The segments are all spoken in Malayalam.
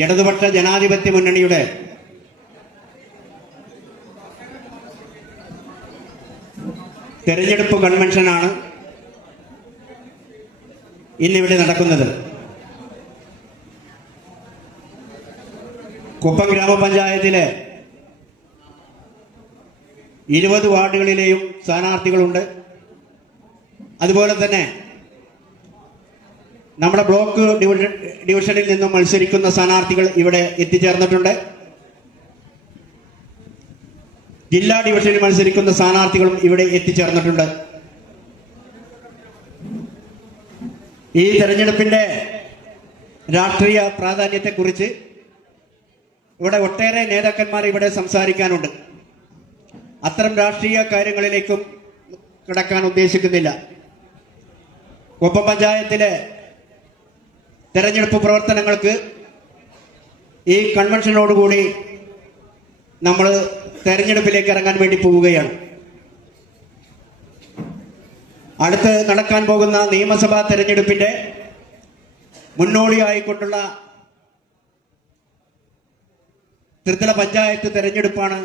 ഇടതുപക്ഷ ജനാധിപത്യ മുന്നണിയുടെ തെരഞ്ഞെടുപ്പ് കൺവെൻഷനാണ് ഇന്നിവിടെ നടക്കുന്നത്. കുപ്പം ഗ്രാമപഞ്ചായത്തിലെ 20 വാർഡുകളിലെയും സ്ഥാനാർത്ഥികളുണ്ട്. അതുപോലെ തന്നെ നമ്മുടെ ബ്ലോക്ക് ഡിവിഷനിൽ നിന്നും മത്സരിക്കുന്ന സ്ഥാനാർത്ഥികൾ ഇവിടെ എത്തിച്ചേർന്നിട്ടുണ്ട്. ജില്ലാ ഡിവിഷനിൽ മത്സരിക്കുന്ന സ്ഥാനാർത്ഥികളും ഇവിടെ എത്തിച്ചേർന്നിട്ടുണ്ട്. ഈ തെരഞ്ഞെടുപ്പിന്റെ രാഷ്ട്രീയ പ്രാധാന്യത്തെക്കുറിച്ച് ഇവിടെ ഒട്ടേറെ നേതാക്കന്മാർ ഇവിടെ സംസാരിക്കാനുണ്ട്. അത്തരം രാഷ്ട്രീയ കാര്യങ്ങളിലേക്കും കിടക്കാൻ ഉദ്ദേശിക്കുന്നില്ല. കുപ്പം പഞ്ചായത്തിലെ തെരഞ്ഞെടുപ്പ് പ്രവർത്തനങ്ങൾക്ക് ഈ കൺവെൻഷനോടുകൂടി നമ്മൾ തെരഞ്ഞെടുപ്പിലേക്ക് ഇറങ്ങാൻ വേണ്ടി പോവുകയാണ്. അടുത്ത് നടക്കാൻ പോകുന്ന നിയമസഭാ തെരഞ്ഞെടുപ്പിന്റെ മുന്നോടിയായിക്കൊണ്ടുള്ള ത്രിതല പഞ്ചായത്ത് തെരഞ്ഞെടുപ്പാണ്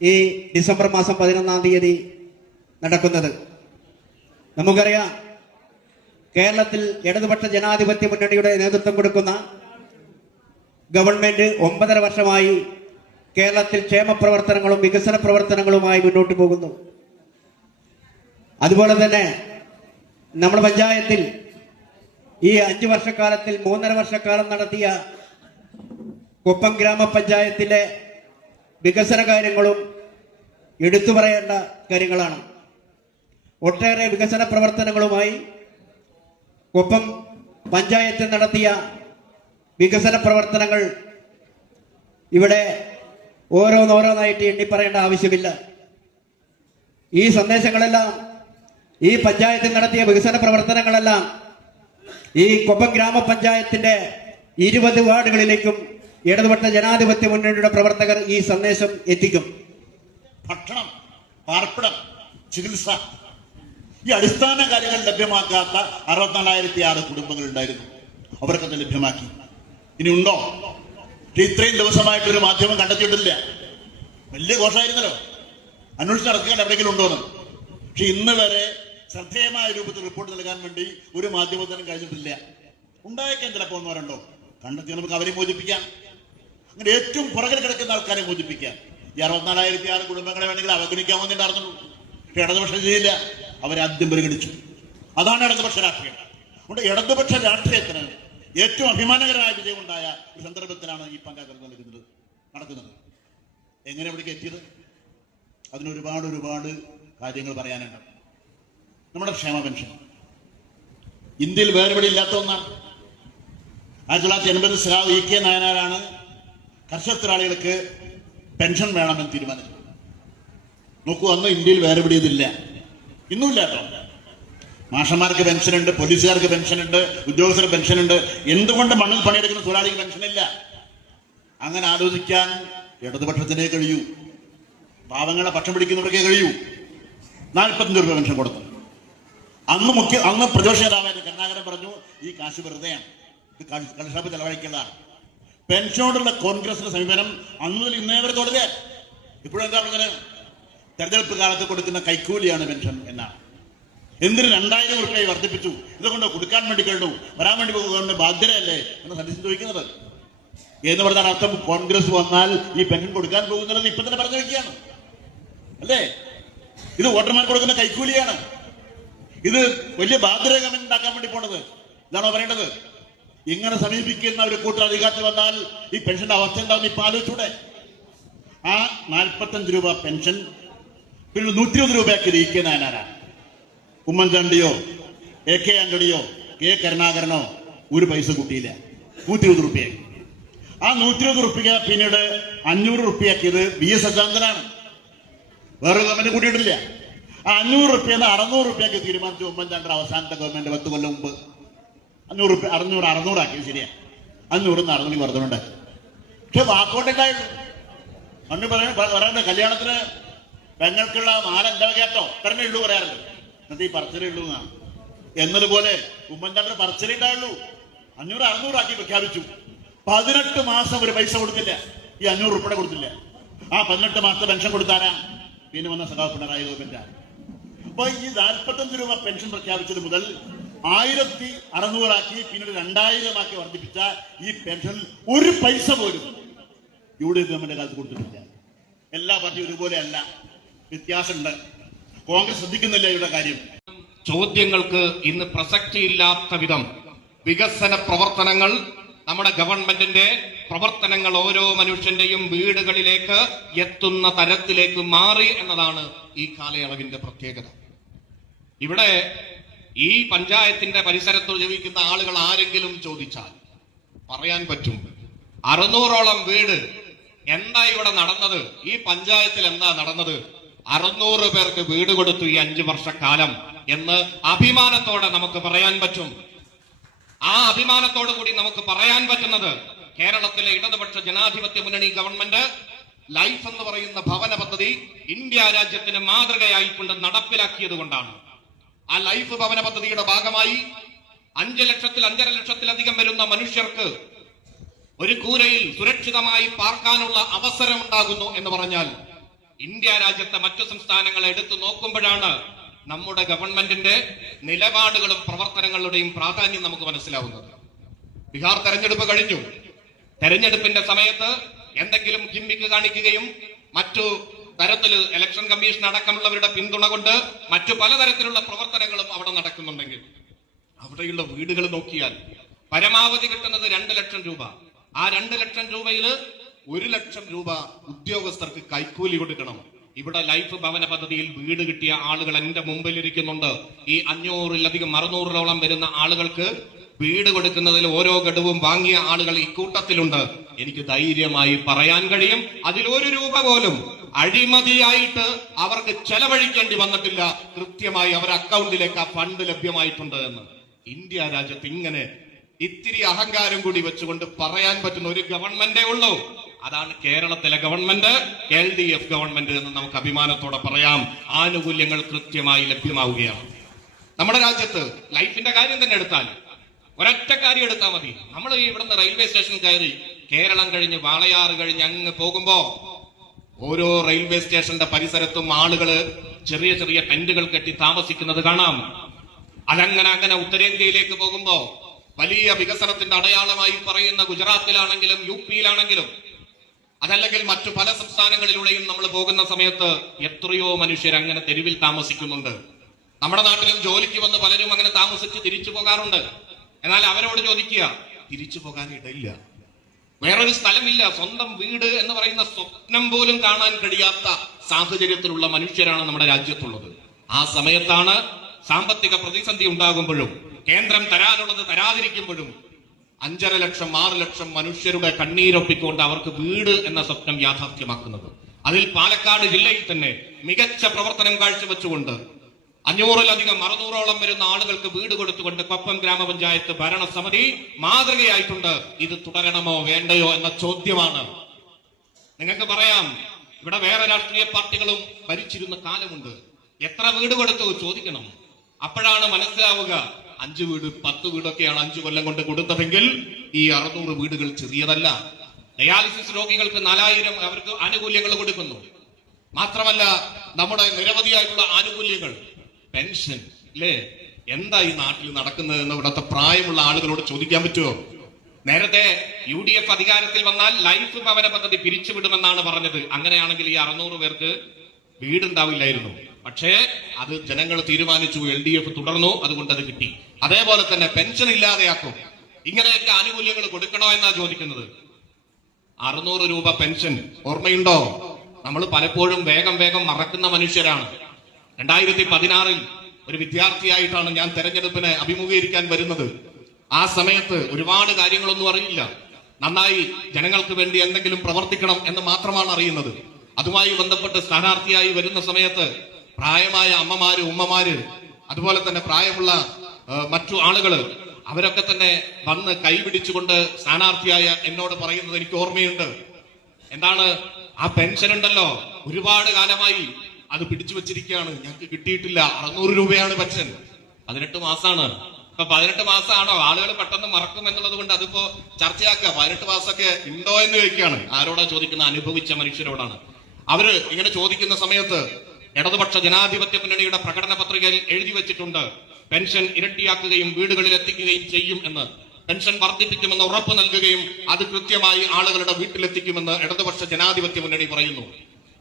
ഈ ഡിസംബർ മാസം 11-ാം തീയതി നടക്കുന്നത്. നമുക്കറിയാം, കേരളത്തിൽ ഇടതുപക്ഷ ജനാധിപത്യ മുന്നണിയുടെ നേതൃത്വം കൊടുക്കുന്ന ഗവൺമെന്റ് 9.5 വർഷമായി കേരളത്തിൽ ക്ഷേമ പ്രവർത്തനങ്ങളും വികസന പ്രവർത്തനങ്ങളുമായി മുന്നോട്ട് പോകുന്നു. അതുപോലെ തന്നെ നമ്മുടെ പഞ്ചായത്തിൽ ഈ 5 വർഷക്കാലത്തിൽ 3.5 വർഷക്കാലം നടത്തിയ കുപ്പം ഗ്രാമപഞ്ചായത്തിലെ വികസന കാര്യങ്ങളും എടുത്തു പറയേണ്ട കാര്യങ്ങളാണ്. ഒട്ടേറെ വികസന പ്രവർത്തനങ്ങളുമായി കുപ്പം പഞ്ചായത്ത് നടത്തിയ വികസന പ്രവർത്തനങ്ങൾ ഇവിടെ ഓരോന്നോരോന്നായിട്ട് എണ്ണിപ്പറയേണ്ട ആവശ്യമില്ല. ഈ സന്ദേശങ്ങളെല്ലാം, ഈ പഞ്ചായത്തിൽ നടത്തിയ വികസന പ്രവർത്തനങ്ങളെല്ലാം ഈ കുപ്പം ഗ്രാമപഞ്ചായത്തിന്റെ 20 വാർഡുകളിലേക്കും ഇടതുപക്ഷ ജനാധിപത്യ മുന്നണിയുടെ പ്രവർത്തകർ ഈ സന്ദേശം എത്തിക്കും. ഭക്ഷണം, പാർപ്പിടം, ചികിത്സ, ഈ അടിസ്ഥാന കാര്യങ്ങൾ ലഭ്യമാക്കാത്ത 64,006 കുടുംബങ്ങൾ ഉണ്ടായിരുന്നു. അവർക്കത് ലഭ്യമാക്കി. ഇനി ഉണ്ടോ? ഇത്രയും ദിവസമായിട്ടൊരു മാധ്യമം കണ്ടെത്തിയിട്ടില്ല. വലിയ ഘോഷമായിരുന്നല്ലോ, അന്വേഷിച്ച് നടക്കേണ്ട എവിടെയെങ്കിലും ഉണ്ടോന്ന്. പക്ഷെ ഇന്ന് വരെ ശ്രദ്ധേയമായ രൂപത്തിൽ റിപ്പോർട്ട് നൽകാൻ വേണ്ടി ഒരു മാധ്യമത്തിനും കഴിഞ്ഞിട്ടില്ല. ഉണ്ടായേക്കാൻ ചിലപ്പോൾ ഒന്നോ രണ്ടോ കണ്ടെത്തി നമുക്ക് അവരെ മോചിപ്പിക്കാം. അങ്ങനെ ഏറ്റവും പുറകിൽ കിടക്കുന്ന ആൾക്കാരെ മോചിപ്പിക്കാം. ഈ 64,006 കുടുംബങ്ങളെ വേണമെങ്കിൽ അവഗണിക്കാമെന്നുണ്ടായിരുന്നു. പക്ഷെ ഇടതുപക്ഷം ചെയ്യില്ല, അവരാദ്യം പരിഗണിച്ചു. അതാണ് ഇടതുപക്ഷ രാഷ്ട്രീയം. അതുകൊണ്ട് ഇടതുപക്ഷ രാഷ്ട്രീയത്തിന് ഏറ്റവും അഭിമാനകരമായ വിജയമുണ്ടായ ഒരു സന്ദർഭത്തിലാണ് ഈ പഞ്ചായത്ത് നടക്കുന്നത്. എങ്ങനെ ഇവിടേക്ക് എത്തിയത്? അതിനൊരുപാട് കാര്യങ്ങൾ പറയാനുണ്ട്. നമ്മുടെ ക്ഷേമ പെൻഷൻ ഇന്ത്യയിൽ വേറെ ഇവിടെ ഇല്ലാത്ത ഒന്നാണ്. 1980 സഖാവ് ഇ കെ നായനാരാണ് കർഷക തൊഴിലാളികൾക്ക് പെൻഷൻ വേണമെന്ന് തീരുമാനിച്ചത്. നോക്കൂ, അന്ന് ഇന്ത്യയിൽ വേറെ ഇവിടെ ഇതില്ല, ഇന്നുമില്ല കേട്ടോ. മാഷന്മാർക്ക് പെൻഷനുണ്ട്, പോലീസുകാർക്ക് പെൻഷനുണ്ട്, ഉദ്യോഗസ്ഥർക്ക് പെൻഷനുണ്ട്. എന്തുകൊണ്ട് മണ്ണിൽ പണിയെടുക്കുന്ന തൊഴിലാളിക്ക് പെൻഷനില്ല? അങ്ങനെ ആലോചിക്കാൻ ഇടതുപക്ഷത്തിനേ കഴിയൂ. പാവങ്ങളെ പക്ഷം പിടിക്കുന്നവർക്കേ കഴിയൂ. 45 രൂപ പെൻഷൻ കൊടുത്തു. അന്ന് പ്രതിപക്ഷ നേതാവായ കരുണാകരൻ പറഞ്ഞു, ഈ കാശ് വെറുതെയാണ്, ഇത് കടൽക്ഷാപ്പ് ചെലവഴിക്കേണ്ടതാണ്. പെൻഷനോടുള്ള കോൺഗ്രസിന്റെ സമീപനം അന്ന് മുതൽ ഇന്നേ വരെ തുടരുക. ഇപ്പോഴെന്താ പറഞ്ഞത്? തെരഞ്ഞെടുപ്പ് കാലത്ത് കൊടുക്കുന്ന കൈക്കൂലിയാണ് പെൻഷൻ എന്നാണ്. എന്തിന് 2,000 രൂപ വർദ്ധിപ്പിച്ചു? ഇതുകൊണ്ട് കൊടുക്കാൻ വേണ്ടി കഴിഞ്ഞു, വരാൻ വേണ്ടി പോകുന്ന ബാധ്യതയല്ലേ എന്ന് സന്ദേശം ചോദിക്കുന്നത്. എന്ന് പറഞ്ഞാൽ അർത്ഥം കോൺഗ്രസ് വന്നാൽ ഈ പെൻഷൻ കൊടുക്കാൻ പോകുന്നത് ഇപ്പൊ തന്നെ പറഞ്ഞു വയ്ക്കുകയാണ് അല്ലേ? ഇത് വോട്ടർമാർക്ക് കൊടുക്കുന്ന കൈക്കൂലിയാണ്. ഇത് വലിയ ബാധ്യത ഗവൺമെന്റ് ഉണ്ടാക്കാൻ വേണ്ടി പോണത് ഇതാണോ പറയേണ്ടത്? ഇങ്ങനെ സമീപിക്കുന്ന ഒരു കൂട്ടർ അധികാരത്തിൽ വന്നാൽ ഈ പെൻഷന്റെ അവസ്ഥ എന്താണെന്ന് ഇപ്പൊ ആലോചിച്ചൂടെ? ആ 45 രൂപ പെൻഷൻ പിന്നെ 120 രൂപയാക്കിയത് ഇ കെ നായനാരാണ്. ഉമ്മൻചാണ്ടിയോ എ കെ ആന്റണിയോ കെ കരുണാകരനോ ഒരു പൈസ കൂട്ടിയില്ല, 120 രൂപയാക്കി. ആ 120 രൂപ പിന്നീട് 500 രൂപയാക്കിയത് വി എസ് അച്യുതാനന്ദനാണ്. വേറെ ഗവൺമെന്റ് കൂട്ടിയിട്ടില്ല. ആ 500 രൂപയെന്ന് 600 രൂപയാക്കി തീരുമാനിച്ചു ഉമ്മൻചാണ്ടിയുടെ അവസാനത്തെ ഗവൺമെന്റ് 10 കൊല്ലം മുമ്പ്. 500 രൂപ 600 ആക്കി. ശരിയാ, 500 600 വർദ്ധനുണ്ടാക്കി. പക്ഷെ വാക്കോട്ടുണ്ടായുള്ളൂ. അന്ന് പറയാറുണ്ട്, കല്യാണത്തിന് പെങ്ങൾക്കുള്ള മാല എന്താ കേട്ടോ തന്നെ ഉള്ളൂ പറയാറുണ്ട്. എന്നിട്ട് ഈ പറച്ചിലേ ഉള്ളൂ എന്നാണ്. എന്നതുപോലെ ഉമ്മൻചാണ്ടിയുടെ പറച്ചിലേ ഉണ്ടായുള്ളൂ. 500 600 ആക്കി പ്രഖ്യാപിച്ചു. 18 മാസം ഒരു പൈസ കൊടുത്തില്ല, ഈ 500 ഉൾപ്പെടെ കൊടുത്തില്ല. ആ 18 മാസത്തെ പെൻഷൻ കൊടുത്താരാ? പിന്നെ വന്ന സഖാവ് പിണറായി ഗവൺമെന്റ്. അപ്പൊ ഈ 45 രൂപ പെൻഷൻ പ്രഖ്യാപിച്ചത് മുതൽ 1600 ആക്കി, പിന്നീട് 2000 ആക്കി വർദ്ധിപ്പിച്ച ഈ പെൻഷനിൽ ഒരു പൈസ പോലും UDF ഗവൺമെന്റ് കാലത്ത് കൊടുത്തിട്ടില്ല. എല്ലാ പാർട്ടിയും ഒരുപോലെ അല്ല, വ്യത്യാസമുണ്ട്. കോൺഗ്രസ് ശ്രദ്ധിക്കുന്നില്ല ഇവരുടെ കാര്യം. ചോദ്യങ്ങൾക്ക് ഇന്ന് പ്രസക്തിയില്ലാത്ത വിധം വികസന പ്രവർത്തനങ്ങൾ, നമ്മുടെ ഗവൺമെന്റിന്റെ പ്രവർത്തനങ്ങൾ ഓരോ മനുഷ്യന്റെയും വീടുകളിലേക്ക് എത്തുന്ന തരത്തിലേക്ക് മാറി എന്നതാണ് ഈ കാലയളവിന്റെ പ്രത്യേകത. ഇവിടെ ഈ പഞ്ചായത്തിന്റെ പരിസരത്ത് ജീവിക്കുന്ന ആളുകൾ ആരെങ്കിലും ചോദിച്ചാൽ പറയാൻ പറ്റും, 600ഓളം വീട്. എന്താ ഇവിടെ നടന്നത്? ഈ പഞ്ചായത്തിൽ എന്താ നടന്നത്? 600 പേർക്ക് വീട് കൊടുത്തു ഈ 5 വർഷക്കാലം എന്ന് അഭിമാനത്തോടെ നമുക്ക് പറയാൻ പറ്റും. ആ അഭിമാനത്തോടു കൂടി നമുക്ക് പറയാൻ പറ്റുന്നത് കേരളത്തിലെ ഇടതുപക്ഷ ജനാധിപത്യ മുന്നണി ഗവൺമെന്റ് ലൈഫ് എന്ന് പറയുന്ന ഭവന പദ്ധതി ഇന്ത്യ രാജ്യത്തിന് മാതൃകയായിക്കൊണ്ട് നടപ്പിലാക്കിയത് കൊണ്ടാണ്. ആ ലൈഫ് ഭവന പദ്ധതിയുടെ ഭാഗമായി 5 ലക്ഷത്തിൽ 5.5 ലക്ഷത്തിലധികം വരുന്ന മനുഷ്യർക്ക് ഒരു കൂരയിൽ സുരക്ഷിതമായി പാർക്കാനുള്ള അവസരം ഉണ്ടാകുന്നു എന്ന് പറഞ്ഞാൽ ഇന്ത്യ രാജ്യത്തെ മറ്റു സംസ്ഥാനങ്ങളെ എടുത്തു നോക്കുമ്പോഴാണ് നമ്മുടെ ഗവൺമെന്റിന്റെ നിലപാടുകളും പ്രവർത്തനങ്ങളുടെയും പ്രാധാന്യം നമുക്ക് മനസ്സിലാവുന്നത്. ബീഹാർ തെരഞ്ഞെടുപ്പ് കഴിഞ്ഞു. തെരഞ്ഞെടുപ്പിന്റെ സമയത്ത് എന്തെങ്കിലും ഗിമ്മിക്ക് കാണിക്കുകയും മറ്റു തരത്തിൽ ഇലക്ഷൻ കമ്മീഷൻ അടക്കമുള്ളവരുടെ പിന്തുണ കൊണ്ട് മറ്റു പലതരത്തിലുള്ള പ്രവർത്തനങ്ങളും അവിടെ നടക്കുന്നുണ്ടെങ്കിൽ അവിടെയുള്ള വീടുകൾ നോക്കിയാൽ പരമാവധി കിട്ടുന്നത് 2 ലക്ഷം രൂപ. ആ 2 ലക്ഷം രൂപയിൽ 1 ലക്ഷം രൂപ ഉദ്യോഗസ്ഥർക്ക് കൈക്കൂലി കൊടുക്കണം. ഇവിടെ ലൈഫ് ഭവന പദ്ധതിയിൽ വീട് കിട്ടിയ ആളുകൾ എന്റെ മുമ്പിൽ ഇരിക്കുന്നുണ്ട്. ഈ 500-ലധികം 600ഓളം വരുന്ന ആളുകൾക്ക് വീട് കൊടുക്കുന്നതിൽ ഓരോ ഘടവും വാങ്ങിയ ആളുകൾ ഈ കൂട്ടത്തിലുണ്ട്. എനിക്ക് ധൈര്യമായി പറയാൻ കഴിയും, അതിൽ 1 രൂപ പോലും അഴിമതിയായിട്ട് അവർക്ക് ചെലവഴിക്കേണ്ടി വന്നിട്ടില്ല. കൃത്യമായി അവരുടെ അക്കൗണ്ടിലേക്ക് ആ ഫണ്ട് ലഭ്യമായിട്ടുണ്ട് എന്ന്. ഇന്ത്യ രാജ്യത്ത് ഇങ്ങനെ ഇത്തിരി അഹങ്കാരം കൂടി വെച്ചുകൊണ്ട് പറയാൻ പറ്റുന്ന ഒരു ഗവൺമെന്റേ ഉള്ളൂ. അതാണ് കേരളത്തിലെ ഗവൺമെന്റ്, LDF ഗവൺമെന്റ് എന്ന് നമുക്ക് അഭിമാനത്തോടെ പറയാം. ആനുകൂല്യങ്ങൾ കൃത്യമായി ലഭ്യമാവുകയാണ്. നമ്മുടെ രാജ്യത്ത് ലൈഫിന്റെ കാര്യം തന്നെ എടുത്താൽ ഒരൊറ്റ കാര്യം എടുത്താൽ മതി. നമ്മൾ ഇവിടുന്ന് റെയിൽവേ സ്റ്റേഷൻ കയറി കേരളം കഴിഞ്ഞ് വാളയാറ് കഴിഞ്ഞ് അങ്ങ് പോകുമ്പോ ഓരോ റെയിൽവേ സ്റ്റേഷന്റെ പരിസരത്തും ആളുകള് ചെറിയ ചെറിയ ടെന്റുകൾ കെട്ടി താമസിക്കുന്നത് കാണാം. അങ്ങനെ ഉത്തരേന്ത്യയിലേക്ക് പോകുമ്പോ വലിയ വികസനത്തിന്റെ അടയാളമായി പറയുന്ന ഗുജറാത്തിലാണെങ്കിലും UP-യിലാണെങ്കിലും അതല്ലെങ്കിൽ മറ്റു പല സംസ്ഥാനങ്ങളിലൂടെയും നമ്മൾ പോകുന്ന സമയത്ത് എത്രയോ മനുഷ്യർ അങ്ങനെ തെരുവിൽ താമസിക്കുന്നുണ്ട്. നമ്മുടെ നാട്ടിലും ജോലിക്ക് വന്ന് പലരും അങ്ങനെ താമസിച്ച് തിരിച്ചു പോകാറുണ്ട്. എന്നാൽ അവരോട് ചോദിക്കുക, തിരിച്ചു പോകാൻ ഇടയില്ല, വേറൊരു സ്ഥലമില്ല, സ്വന്തം വീട് എന്ന് പറയുന്ന സ്വപ്നം പോലും കാണാൻ കഴിയാത്ത സാഹചര്യത്തിലുള്ള മനുഷ്യരാണ് നമ്മുടെ രാജ്യത്തുള്ളത്. ആ സമയത്താണ് സാമ്പത്തിക പ്രതിസന്ധി ഉണ്ടാകുമ്പോഴും കേന്ദ്രം തരാനുള്ളത് തരാതിരിക്കുമ്പോഴും 5.5 ലക്ഷം 6 ലക്ഷം മനുഷ്യരുടെ കണ്ണീരൊപ്പിക്കൊണ്ട് അവർക്ക് വീട് എന്ന സ്വപ്നം യാഥാർത്ഥ്യമാക്കുന്നത്. അതിൽ പാലക്കാട് ജില്ലയിൽ തന്നെ മികച്ച പ്രവർത്തനം കാഴ്ചവെച്ചുകൊണ്ട് 500-ലധികം 600ഓളം വരുന്ന ആളുകൾക്ക് വീട് കൊടുത്തുകൊണ്ട് കൊപ്പം ഗ്രാമപഞ്ചായത്ത് ഭരണസമിതി മാതൃകയായിട്ടുണ്ട്. ഇത് തുടരണമോ വേണ്ടയോ എന്ന ചോദ്യമാണ്. നിങ്ങൾക്ക് പറയാം, ഇവിടെ വേറെ രാഷ്ട്രീയ പാർട്ടികളും ഭരിച്ചിരുന്ന കാലമുണ്ട്. എത്ര വീട് കൊടുത്തു ചോദിക്കണം. അപ്പോഴാണ് മനസ്സിലാവുക 5 വീട് 10 വീടൊക്കെയാണ് 5 കൊല്ലം കൊണ്ട് കൊടുത്തതെങ്കിൽ ഈ 600 വീടുകൾ ചെറിയതല്ല. ഡയാലിസിസ് രോഗികൾക്ക് 4000 അവർക്ക് ആനുകൂല്യങ്ങൾ കൊടുക്കുന്നു. മാത്രമല്ല നമ്മുടെ നിരവധിയായിട്ടുള്ള ആനുകൂല്യങ്ങൾ, പെൻഷൻ, അല്ലേ? എന്താ ഈ നാട്ടിൽ നടക്കുന്നത് എന്ന് ഇവിടുത്തെ പ്രായമുള്ള ആളുകളോട് ചോദിക്കാൻ പറ്റുമോ? നേരത്തെ UDF അധികാരത്തിൽ വന്നാൽ ലൈഫ് ഭവന പദ്ധതി പിരിച്ചുവിടുമെന്നാണ് പറഞ്ഞത്. അങ്ങനെയാണെങ്കിൽ ഈ 600 പേർക്ക് വീടുണ്ടാവില്ലായിരുന്നു. പക്ഷേ അത് ജനങ്ങൾ തീരുമാനിച്ചു, LDF തുടർന്നു, അതുകൊണ്ട് അത് കിട്ടി. അതേപോലെ തന്നെ പെൻഷൻ ഇല്ലാതെയാക്കും. ഇങ്ങനെയൊക്കെ ആനുകൂല്യങ്ങൾ കൊടുക്കണോ എന്നാ ചോദിക്കുന്നത്. 600 രൂപ പെൻഷൻ ഓർമ്മയുണ്ടോ? നമ്മൾ പലപ്പോഴും വേഗം മറക്കുന്ന മനുഷ്യരാണ്. 2016 ഒരു വിദ്യാർത്ഥിയായിട്ടാണ് ഞാൻ തെരഞ്ഞെടുപ്പിനെ അഭിമുഖീകരിക്കാൻ വരുന്നത്. ആ സമയത്ത് ഒരുപാട് കാര്യങ്ങളൊന്നും അറിയില്ല. നന്നായി ജനങ്ങൾക്ക് വേണ്ടി എന്തെങ്കിലും പ്രവർത്തിക്കണം എന്ന് മാത്രമാണ് അറിയുന്നത്. അതുമായി ബന്ധപ്പെട്ട് സ്ഥാനാർത്ഥിയായി വരുന്ന സമയത്ത് പ്രായമായ അമ്മമാര്, ഉമ്മമാര്, അതുപോലെ തന്നെ പ്രായമുള്ള മറ്റു ആളുകള് അവരൊക്കെ തന്നെ വന്ന് കൈപിടിച്ചുകൊണ്ട് സ്ഥാനാർത്ഥിയായ എന്നോട് പറയുന്നത് എനിക്ക് ഓർമ്മയുണ്ട്. എന്താണ്? ആ പെൻഷൻ ഉണ്ടല്ലോ, ഒരുപാട് കാലമായി അത് പിടിച്ചു വെച്ചിരിക്കുകയാണ്, ഞങ്ങൾക്ക് കിട്ടിയിട്ടില്ല. 600 രൂപയാണ് പെൻഷൻ. 18 മാസമാണ്. ഇപ്പൊ 18 മാസമാണോ ആളുകൾ പെട്ടെന്ന് മറക്കും എന്നുള്ളത് കൊണ്ട് അതിപ്പോ ചർച്ചയാക്കുക. 18 മാസമൊക്കെ ഉണ്ടോ എന്ന് ചോദിക്കുകയാണ്. ആരോടാ ചോദിക്കുന്ന? അനുഭവിച്ച മനുഷ്യരോടാണ്. അവര് ഇങ്ങനെ ചോദിക്കുന്ന സമയത്ത് ഇടതുപക്ഷ ജനാധിപത്യ മുന്നണിയുടെ പ്രകടന പത്രികയിൽ എഴുതി വെച്ചിട്ടുണ്ട് പെൻഷൻ ഇരട്ടിയാക്കുകയും വീടുകളിൽ എത്തിക്കുകയും ചെയ്യും എന്ന്. പെൻഷൻ വർദ്ധിപ്പിക്കുമെന്ന് ഉറപ്പ് നൽകുകയും അത് കൃത്യമായി ആളുകളുടെ വീട്ടിലെത്തിക്കുമെന്ന് ഇടതുപക്ഷ ജനാധിപത്യ മുന്നണി പറയുന്നു,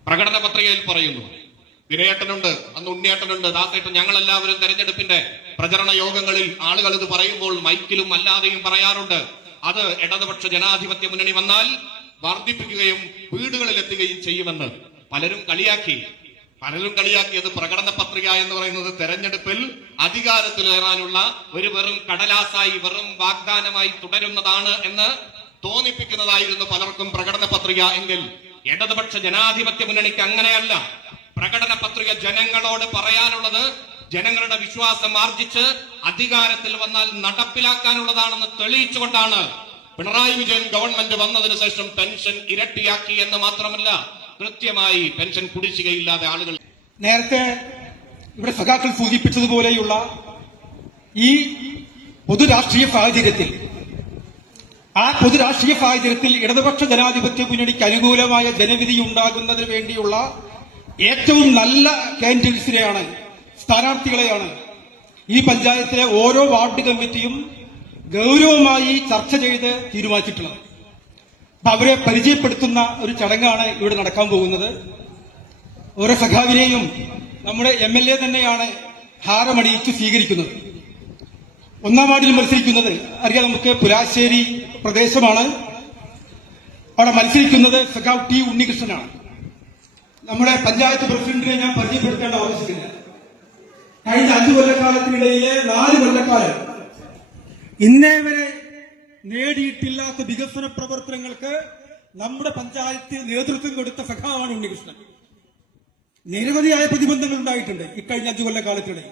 പ്രകടന പത്രികയിൽ പറയുന്നു. വിനയേട്ടനുണ്ട്, അന്ന് ഉണ്ണിയേട്ടനുണ്ട്, ദാസേട്ടൻ, ഞങ്ങളെല്ലാവരും തെരഞ്ഞെടുപ്പിന്റെ പ്രചരണ യോഗങ്ങളിൽ ആളുകൾ ഇത് പറയുമ്പോൾ മൈക്കിലും അല്ലാതെയും പറയാറുണ്ട്. അത് ഇടതുപക്ഷ ജനാധിപത്യ മുന്നണി വന്നാൽ വർദ്ധിപ്പിക്കുകയും വീടുകളിൽ എത്തുകയും ചെയ്യുമെന്ന്. പലരും കളിയാക്കിയത് പ്രകടന പത്രിക എന്ന് പറയുന്നത് തെരഞ്ഞെടുപ്പിൽ അധികാരത്തിലേറാനുള്ള ഒരു വെറും കടലാസായി, വെറും വാഗ്ദാനമായി തുടരുന്നതാണ് എന്ന് തോന്നിപ്പിക്കുന്നതായിരുന്നു പലർക്കും പ്രകടന പത്രിക. എങ്കിൽ ഇടതുപക്ഷ ജനാധിപത്യ മുന്നണിക്ക് അങ്ങനെയല്ല. പ്രകടന പത്രിക ജനങ്ങളോട് പറയാനുള്ളത് ജനങ്ങളുടെ വിശ്വാസം ആർജിച്ച് അധികാരത്തിൽ വന്നാൽ നടപ്പിലാക്കാനുള്ളതാണെന്ന് തെളിയിച്ചുകൊണ്ടാണ് പിണറായി വിജയൻ ഗവൺമെന്റ് വന്നതിന് ശേഷം പെൻഷൻ ഇരട്ടിയാക്കി എന്ന് മാത്രമല്ല, കൃത്യമായി പെൻഷൻ കുടിശ്ശികയില്ലാതെ ആളുകൾ. നേരത്തെ ഇവിടെ സഖാക്കൾ സൂചിപ്പിച്ചതുപോലെയുള്ള ഈ പൊതുരാഷ്ട്രീയ സാഹചര്യത്തിൽ ഇടതുപക്ഷ ജനാധിപത്യ മുന്നണിക്ക് അനുകൂലമായ ജനവിധി ഉണ്ടാകുന്നതിന് വേണ്ടിയുള്ള ഏറ്റവും നല്ല കാൻഡിഡേറ്റ്സിനെയാണ്, സ്ഥാനാർത്ഥികളെയാണ് ഈ പഞ്ചായത്തിലെ ഓരോ വാർഡ് കമ്മിറ്റിയും ഗൗരവമായി ചർച്ച ചെയ്ത് തീരുമാനിച്ചിട്ടുള്ളത്. അപ്പൊ അവരെ പരിചയപ്പെടുത്തുന്ന ഒരു ചടങ്ങാണ് ഇവിടെ നടക്കാൻ പോകുന്നത്. ഓരോ സഖാവിനെയും നമ്മുടെ MLA തന്നെയാണ് ഹാരമണിയിച്ച് സ്വീകരിക്കുന്നത്. 1-ാം വാർഡിൽ മത്സരിക്കുന്നത് അറിയാം, നമുക്ക് പുലാശ്ശേരി പ്രദേശമാണ്. അവിടെ മത്സരിക്കുന്നത് സഖാവ് T ഉണ്ണികൃഷ്ണനാണ്. നമ്മുടെ പഞ്ചായത്ത് പ്രസിഡന്റിനെ ഞാൻ പരിചയപ്പെടുത്തേണ്ട ആവശ്യമില്ല. കഴിഞ്ഞ 5 കൊല്ലക്കാലത്തിനിടയിലെ 4 കൊല്ലക്കാലം ഇന്നേ വരെ നേടിയിട്ടില്ലാത്ത വികസന പ്രവർത്തനങ്ങൾക്ക് നമ്മുടെ പഞ്ചായത്ത് നേതൃത്വം കൊടുത്ത സഖാവാണ് ഉണ്ണികൃഷ്ണൻ. നിരവധിയായ പ്രതിബന്ധങ്ങൾ ഉണ്ടായിട്ടുണ്ട് ഇക്കഴിഞ്ഞ 5 കൊല്ലക്കാലത്തിനിടയിൽ.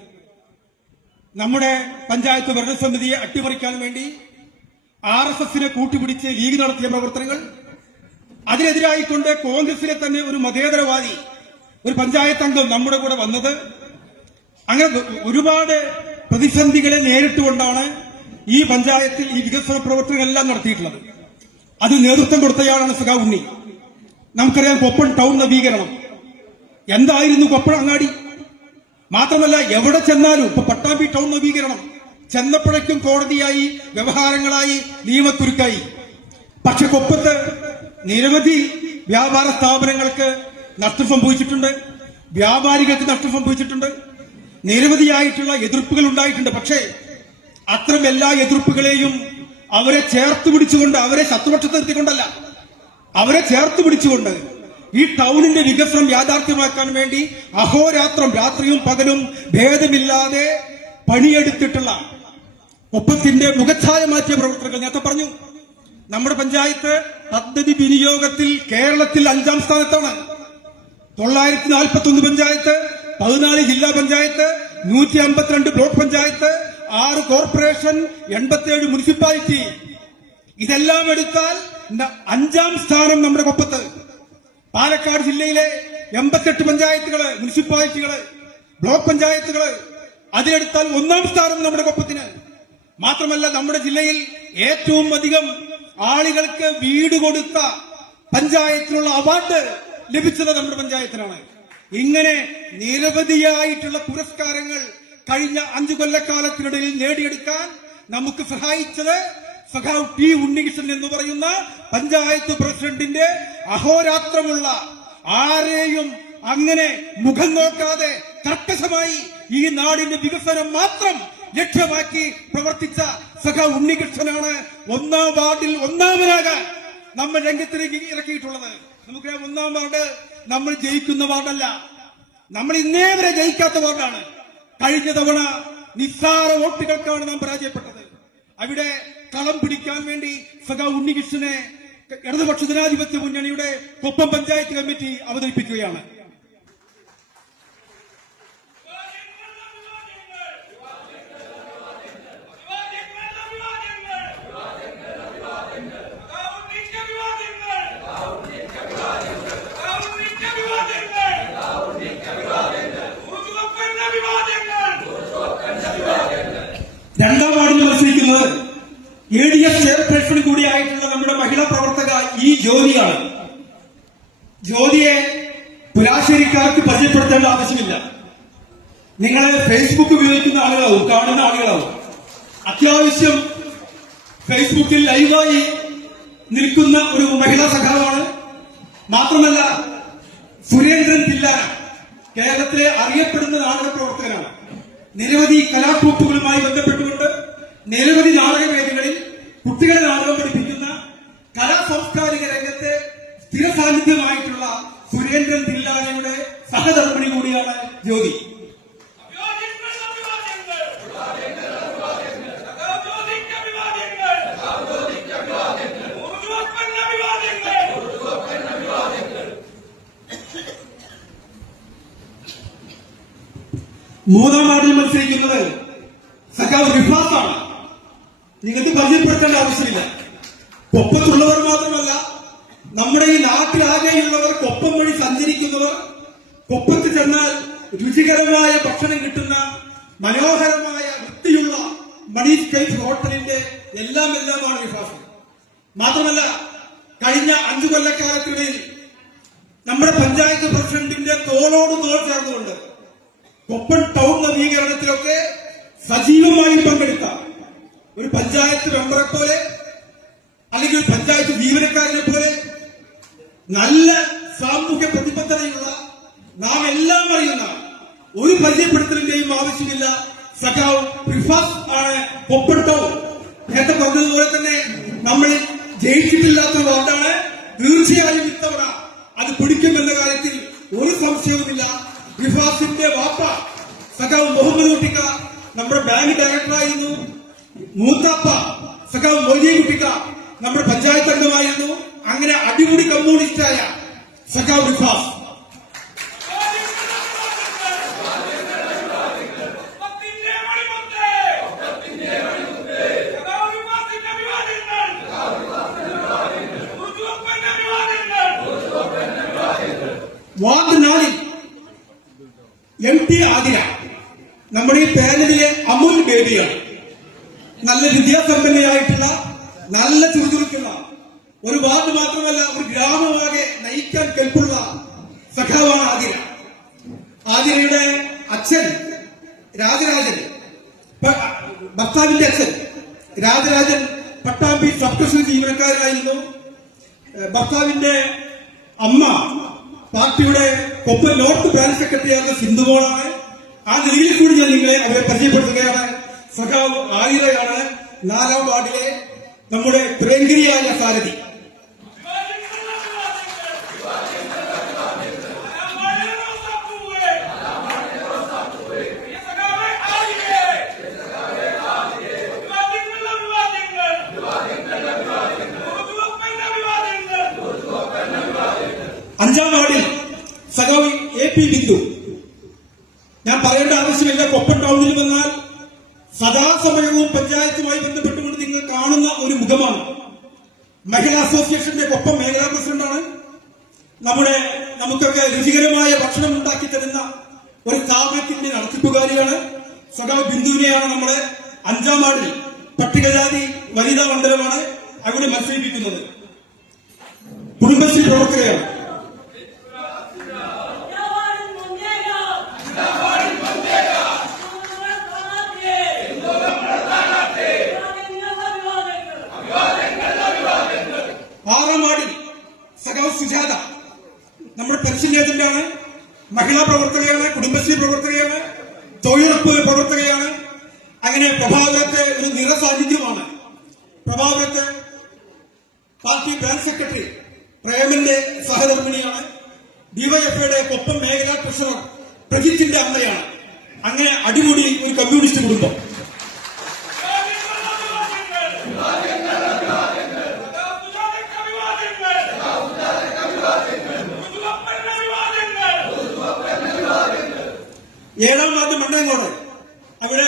നമ്മുടെ പഞ്ചായത്ത് ഭരണസമിതിയെ അട്ടിമറിക്കാൻ വേണ്ടി RSSനെ കൂട്ടുപിടിച്ച് ലീഗ് നടത്തിയ പ്രവർത്തനങ്ങൾ, അതിനെതിരായിക്കൊണ്ട് കോൺഗ്രസിലെ തന്നെ ഒരു മതേതരവാദി, ഒരു പഞ്ചായത്ത് അംഗം നമ്മുടെ കൂടെ വന്നത്, അങ്ങനെ ഒരുപാട് പ്രതിസന്ധികളെ നേരിട്ടുകൊണ്ടാണ് ഈ പഞ്ചായത്തിൽ ഈ വികസന പ്രവർത്തനങ്ങളെല്ലാം നടത്തിയിട്ടുള്ളത്. അത് നേതൃത്വം കൊടുത്തയാളാണ് സഖാവ് ഉണ്ണി. നമുക്കറിയാം, കൊപ്പൺ ടൗൺ നവീകരണം എന്തായിരുന്നു, കൊപ്പൺ അങ്ങാടി മാത്രമല്ല എവിടെ ചെന്നാലും. ഇപ്പൊ പട്ടാമ്പി ടൗൺ നവീകരണം ചെന്നപ്പോഴേക്കും കോടതിയായി, വ്യവഹാരങ്ങളായി, നിയമക്കുരുക്കായി. പക്ഷെ കൊപ്പത്ത് നിരവധി വ്യാപാര സ്ഥാപനങ്ങൾക്ക് നഷ്ടം സംഭവിച്ചിട്ടുണ്ട്, വ്യാപാരികൾക്ക് നഷ്ടം സംഭവിച്ചിട്ടുണ്ട്, നിരവധിയായിട്ടുള്ള എതിർപ്പുകൾ ഉണ്ടായിട്ടുണ്ട്. പക്ഷേ അത്തരം എല്ലാ എതിർപ്പുകളെയും അവരെ ചേർത്ത് പിടിച്ചുകൊണ്ട്, അവരെ ശത്രുപക്ഷത്ത് നിർത്തിക്കൊണ്ടല്ല, അവരെ ചേർത്ത് പിടിച്ചുകൊണ്ട് ഈ ടൗണിന്റെ വികസനം യാഥാർത്ഥ്യമാക്കാൻ വേണ്ടി അഹോരാത്രം, രാത്രിയും പകലും ഭേദമില്ലാതെ പണിയെടുത്തിട്ടുള്ള ഒപ്പത്തിന്റെ മുഖച്ഛായ മാറ്റിയ പ്രവർത്തനങ്ങൾ നേരത്തെ പറഞ്ഞു. നമ്മുടെ പഞ്ചായത്ത് പദ്ധതി വിനിയോഗത്തിൽ കേരളത്തിൽ 5-ാം സ്ഥാനത്താണ്. 941 പഞ്ചായത്ത്, 14 ജില്ലാ panchayat, 152 block panchayat, 6 corporation, 87 municipality. ഇതെല്ലാം എടുത്താൽ 5-ാം സ്ഥാനം നമ്മുടെ കൊപ്പത്ത്. പാലക്കാട് ജില്ലയിലെ 88 പഞ്ചായത്തുകള്, മുനിസിപ്പാലിറ്റികള്, ബ്ലോക്ക് പഞ്ചായത്തുകള്, അതിലെടുത്താൽ 1-ാം സ്ഥാനം നമ്മുടെ കൊപ്പത്തിന്. മാത്രമല്ല നമ്മുടെ ജില്ലയിൽ ഏറ്റവും അധികം ആളുകൾക്ക് വീട് കൊടുത്ത പഞ്ചായത്തിനുള്ള അവാർഡ് ലഭിച്ചത് നമ്മുടെ പഞ്ചായത്തിനാണ്. ഇങ്ങനെ നിരവധിയായിട്ടുള്ള പുരസ്കാരങ്ങൾ കഴിഞ്ഞ 5 കൊല്ലക്കാലത്തിനിടയിൽ നേടിയെടുക്കാൻ നമുക്ക് സഹായിച്ചത് സഖാവ് T ഉണ്ണികൃഷ്ണൻ എന്ന് പറയുന്ന പഞ്ചായത്ത് പ്രസിഡന്റിന്റെ അഹോരാത്രമുള്ള, ആരെയും അങ്ങനെ മുഖം നോക്കാതെ കർക്കശമായി ഈ നാടിന്റെ വികസനം മാത്രം ലക്ഷ്യമാക്കി പ്രവർത്തിച്ച സഖാവ് ഉണ്ണികൃഷ്ണനാണ് 1-ാം വാർഡിൽ 1-ാമനാകാൻ നമ്മൾ രംഗത്തിലേക്ക് ഇറക്കിയിട്ടുള്ളത്. നമുക്ക് 1-ാം വാർഡ് നമ്മൾ ജയിക്കുന്ന വാർഡല്ല, നമ്മൾ ഇന്നേ വരെ ജയിക്കാത്ത വാർഡാണ്. കഴിഞ്ഞ തവണ നിസ്സാര വോട്ടുകൾക്കാണ് നാം പരാജയപ്പെട്ടത്. അവിടെ കളം പിടിക്കാൻ വേണ്ടി സഖാവ് ഉണ്ണികൃഷ്ണനെ ഇടതുപക്ഷ ജനാധിപത്യ മുന്നണിയുടെ കൊപ്പം പഞ്ചായത്ത് കമ്മിറ്റി അവതരിപ്പിക്കുകയാണ്. രണ്ടാം ചെയർപേഴ്സൺ കൂടിയായിട്ടുള്ള നമ്മുടെ മഹിളാ പ്രവർത്തക ഈ ജ്യോതിയാണ്. ജ്യോതിയെ പുലാശ്ശേരിക്കാർക്ക് പരിചയപ്പെടുത്തേണ്ട ആവശ്യമില്ല. നിങ്ങൾ ഫേസ്ബുക്ക് ഉപയോഗിക്കുന്ന ആളുകളാവും, കാണുന്ന ആളുകളാവും. അത്യാവശ്യം ഫേസ്ബുക്കിൽ ലൈവായി നിൽക്കുന്ന ഒരു മഹിളാ സഖാവാണ്. മാത്രമല്ല സുരേന്ദ്രൻ തില്ലാന കേരളത്തിലെ അറിയപ്പെടുന്ന നാടക പ്രവർത്തകനാണ്. നിരവധി കലാഗ്രൂപ്പുകളുമായി ബന്ധപ്പെട്ടുകൊണ്ട് നിരവധി നാടകവേദികളിൽ കുട്ടികളെ നാടകം പഠിപ്പിക്കുന്ന കലാ സാംസ്കാരിക രംഗത്തെ സ്ഥിര സാന്നിധ്യമായിട്ടുള്ള സുരേന്ദ്രൻ തില്ലാനയുടെ സഹധർമ്മിണി കൂടിയാണ് ജ്യോതി. മൂന്നാം വാർഡിൽ മത്സരിക്കുന്നത് സഖാവ് റിഫാസാണ്. നിങ്ങൾക്ക് പരിചയപ്പെടുത്തേണ്ട ആവശ്യമില്ല. കൊപ്പത്തുള്ളവർ മാത്രമല്ല, നമ്മുടെ ഈ നാട്ടിലാകെയുള്ളവർ, കൊപ്പം വഴി സഞ്ചരിക്കുന്നവർ, കൊപ്പത്ത് ചെന്നാൽ രുചികരമായ ഭക്ഷണം കിട്ടുന്ന മനോഹരമായ വൃത്തിയുള്ള മണി സ്പേസ് ഹോട്ടലിന്റെ എല്ലാമാണ് റിഫാസ്. മാത്രമല്ല കഴിഞ്ഞ 5 കൊല്ലക്കാലത്തിനിടയിൽ നമ്മുടെ പഞ്ചായത്ത് പ്രസിഡന്റിന്റെ തോളോട് തോൾ ചേർന്നുകൊണ്ട് കൊപ്പൻ ടൗൺ നവീകരണത്തിലൊക്കെ സജീവമായി പങ്കെടുത്ത ഒരു പഞ്ചായത്ത് മെമ്പറെ പോലെ, അല്ലെങ്കിൽ ഒരു പഞ്ചായത്ത് ജീവനക്കാരനെ പോലെ നല്ല സാമൂഹ്യ പ്രതിബദ്ധതയുള്ള, നാം എല്ലാം അറിയുന്ന, ഒരു പരിചയപ്പെടുത്തലിന്റെയും ആവശ്യമില്ല, സഖാവ് റിഫാസ് ആണ് കൊപ്പൻ ടൗൺ. നേരത്തെ പറഞ്ഞതുപോലെ തന്നെ നമ്മൾ ജയിച്ചിട്ടില്ലാത്ത വാർഡാണ്. തീർച്ചയായും ഇത്തവണ അത് പിടിക്കുമെന്ന കാര്യത്തിൽ ഒരു സംശയവുമില്ല. റിഫാസിന്റെ വാപ്പ സഖാവ് മുഹമ്മദ് കുട്ടിക്ക നമ്മുടെ ബാങ്ക് ഡയറക്ടറായിരുന്നു. മൂത്താപ്പ സഖാവ് മൊയ്തീൻ കുട്ടിക്ക നമ്മുടെ പഞ്ചായത്ത് അംഗമായിരുന്നു. അങ്ങനെ അടിമുടി കമ്മ്യൂണിസ്റ്റായ സഖാവ് റിഫാസ്. വാർഡ് 4 MT ആതിര നമ്മുടെ ഈ പാനലിലെ അമുൽ ബേബിയാണ്. നല്ല വിദ്യാസമ്പന്നയായിട്ടുള്ള, നല്ല ചുറുചുറുക്കുന്ന, ഒരു വാർഡ് മാത്രമല്ല ഒരു ഗ്രാമമാകെ നയിക്കാൻ കെൽപ്പുള്ള സഖാവാണ് ആതിര. ആതിരയുടെ അച്ഛൻ രാജരാജൻ, ഭർത്താവിന്റെ അച്ഛൻ രാജരാജൻ പട്ടാമ്പി സബ് ഡിവിഷൻ ജീവനക്കാരനായിരുന്നു. ഭർത്താവിന്റെ അമ്മ പാർട്ടിയുടെ കൊപ്പൻ നോർത്ത് ബ്രാഞ്ച് സെക്രട്ടറിയായിരുന്ന സിന്ധുമോളാണ്. ആ നിലയിൽ കൂടി ഞാൻ നിങ്ങളെ അവരെ പരിചയപ്പെടുത്തുകയാണ്. സഖാവ് ആയിരയാണ് 4ാം വാർഡിലെ നമ്മുടെ പ്രിയങ്കരിയായ സാരഥി. അഞ്ചാം വാർഡിൽ സഖാവ് AP ബിന്ദു. ഞാൻ പറയേണ്ട ആവശ്യമില്ല, കൊപ്പൻ ടൗണിൽ വന്നാൽ സദാസമയവും പഞ്ചായത്തുമായി ബന്ധപ്പെട്ടുകൊണ്ട് നിങ്ങൾ കാണുന്ന ഒരു മുഖമാണ്. മഹിളാ അസോസിയേഷന്റെ കൊപ്പം മേഖലാ പ്രസിഡന്റാണ്. നമുക്കൊക്കെ രുചികരമായ ഭക്ഷണം ഉണ്ടാക്കി തരുന്ന ഒരു സ്ഥാപനത്തിന്റെ നടത്തിപ്പുകാരിയാണ്. സഖാവ് ബിന്ദുവിനെയാണ് നമ്മുടെ 5ാം വാർഡിൽ പട്ടികജാതി വനിതാ മണ്ഡലമാണ് അവിടെ മത്സരിപ്പിക്കുന്നത്. കുടുംബശ്രീ പ്രവർത്തകയാണ്. സുജാത നമ്മുടെ പെൻഷൻ ഏജന്റാണ്, മഹിളാ പ്രവർത്തകയാണ്, കുടുംബശ്രീ പ്രവർത്തകയാണ്, തൊഴിലുറപ്പ് പ്രവർത്തകയാണ്. അങ്ങനെ പ്രഭാകരത്തെ ഒരു നിറസാന്നിധ്യമാണ്. പ്രഭാകരത്തെ പാർട്ടി ബ്രാഞ്ച് സെക്രട്ടറി പ്രേമന്റെ സഹധർമ്മിണിയാണ്. ഡിവൈഎഫ്ഐയുടെ കൊപ്പം മേഖലാ ട്രഷറർ പ്രജിത്തിന്റെ അമ്മയാണ്. അങ്ങനെ അടിമുടി ഒരു കമ്മ്യൂണിസ്റ്റ് കുടുംബം. ഏഴാം വാർഡ് മണ്ണേങ്കോട്, അവിടെ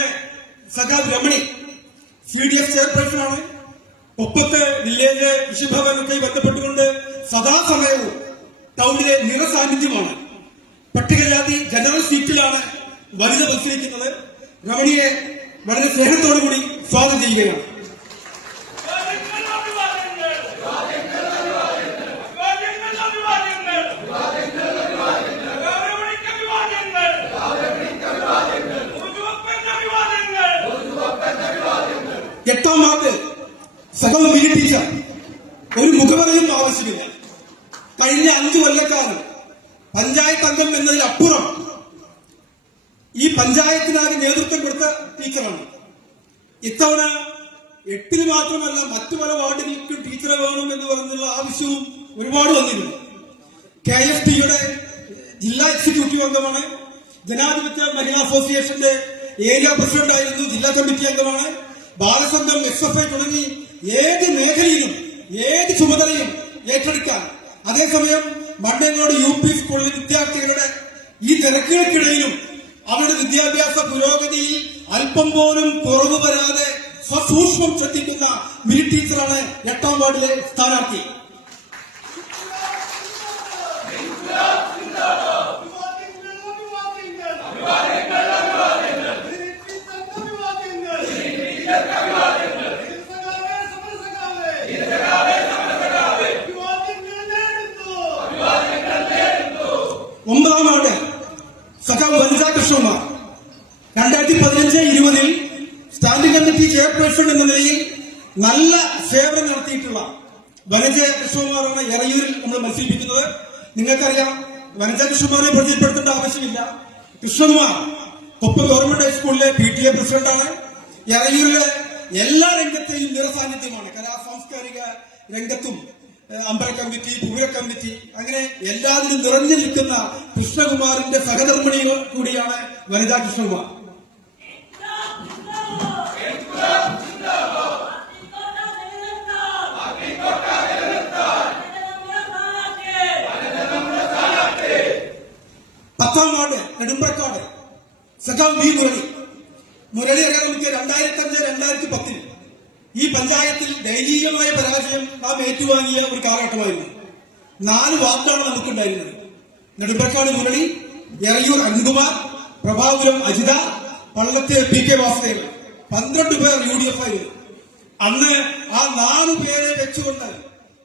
സഖാവ് രമണി CDF ചെയർപേഴ്സണാണ്. ഒപ്പത്ത് വില്ലേജ് കൃഷിഭവനൊക്കെ ബന്ധപ്പെട്ടുകൊണ്ട് സദാസമയവും ടൗണിലെ നിറസാന്നിധ്യമാണ്. പട്ടികജാതി ജനറൽ സീറ്റിലാണ് വനിത മത്സരിക്കുന്നത്. രമണിയെ വളരെ സ്നേഹത്തോടുകൂടി സ്വാഗതം ചെയ്യുകയാണ്. 8ാം വാർഡ് സഖാവ് മിനി ടീച്ചർ. ഒരു മുഖവരയും ആവശ്യമില്ല. കഴിഞ്ഞ 5 കൊല്ലക്കാലം പഞ്ചായത്ത് അംഗം എന്നതിലപ്പുറം ഈ പഞ്ചായത്തിനാകെ നേതൃത്വം കൊടുത്ത ടീച്ചറാണ്. ഇത്തവണ 8 മാത്രമല്ല മറ്റു പല വാർഡുകൾക്കും ടീച്ചറെ വേണം എന്ന് പറഞ്ഞുള്ള ആവശ്യവും ഒരുപാട് വന്നിരുന്നു. KFTയുടെ ജില്ലാ എക്സിക്യൂട്ടീവ് അംഗമാണ്. ജനാധിപത്യ മഹിളാ അസോസിയേഷന്റെ ഏരിയ പ്രസിഡന്റായിരുന്നു. ജില്ലാ കമ്മിറ്റി അംഗമാണ്. ബാലസംഘം, SFI തുടങ്ങി ഏത് മേഖലയിലും ഏത് ചുമതലയും ഏറ്റെടുക്കാൻ. അതേസമയം മണ്ണേങ്ങോട് UP സ്കൂളിലെ വിദ്യാർത്ഥികളുടെ ഈ തിരക്കുകൾക്കിടയിലും അവരുടെ വിദ്യാഭ്യാസ പുരോഗതിയിൽ അല്പം പോലും കുറവ് വരാതെ സസൂക്ഷ്മം ശ്രദ്ധിക്കുന്ന മിനി ടീച്ചറാണ് 8ാം വാർഡിലെ സ്ഥാനാർത്ഥി. ഒമ്പതാം വാർഡ് സഖാവ് വനിത കൃഷ്ണകുമാർ 2015-20 സ്റ്റാൻഡിംഗ് കമ്മിറ്റി ചെയർപേഴ്സൺ എന്ന നിലയിൽ നല്ല സേവനം നടത്തിയിട്ടുള്ള വനിത കൃഷ്ണകുമാറാണ് എറയൂരിൽ നമ്മൾ മത്സരിപ്പിക്കുന്നത്. നിങ്ങൾക്കറിയാം, വനിത കൃഷ്ണകുമാറിനെ പരിചയപ്പെടുത്തേണ്ട ആവശ്യമില്ല. കൃഷ്ണകുമാർ കൊപ്പം ഗവൺമെന്റ് ഹൈസ്കൂളിലെ PTA പ്രസിഡന്റാണ്. എറയൂരിലെ എല്ലാ രംഗത്തെയും നിറസാന്നിധ്യമാണ്. സാംസ്കാരിക രംഗത്തും അമ്പല കമ്മിറ്റി, പൂര കമ്മിറ്റി, അങ്ങനെ എല്ലാവരും നിറഞ്ഞു നിൽക്കുന്ന കൃഷ്ണകുമാറിന്റെ സഹധർമ്മിണി കൂടിയാണ് വനിതാ കൃഷ്ണകുമാർ. പത്താം വാർഡ് നെടുമ്പ്രക്കാട് സഖാവ് V മുരളി അറിയാൻ നമുക്ക് 2005-2010 ഈ പഞ്ചായത്തിൽ ദയനീയമായ പരാജയം നാം ഏറ്റുവാങ്ങിയ ഒരു കാലഘട്ടമായിരുന്നു. 4 വാർഡാണ് നമുക്കുണ്ടായിരുന്നത്. നെടുമ്പ്രക്കാട് മുരളി, എറയൂർ അരുൺകുമാർ, പ്രഭാപുരം അജിത, പള്ളത്ത് PK വാസുദേവൻ. 12 പേർ UDF ആയിരുന്നു. അന്ന് ആ 4 പേരെ വെച്ചുകൊണ്ട്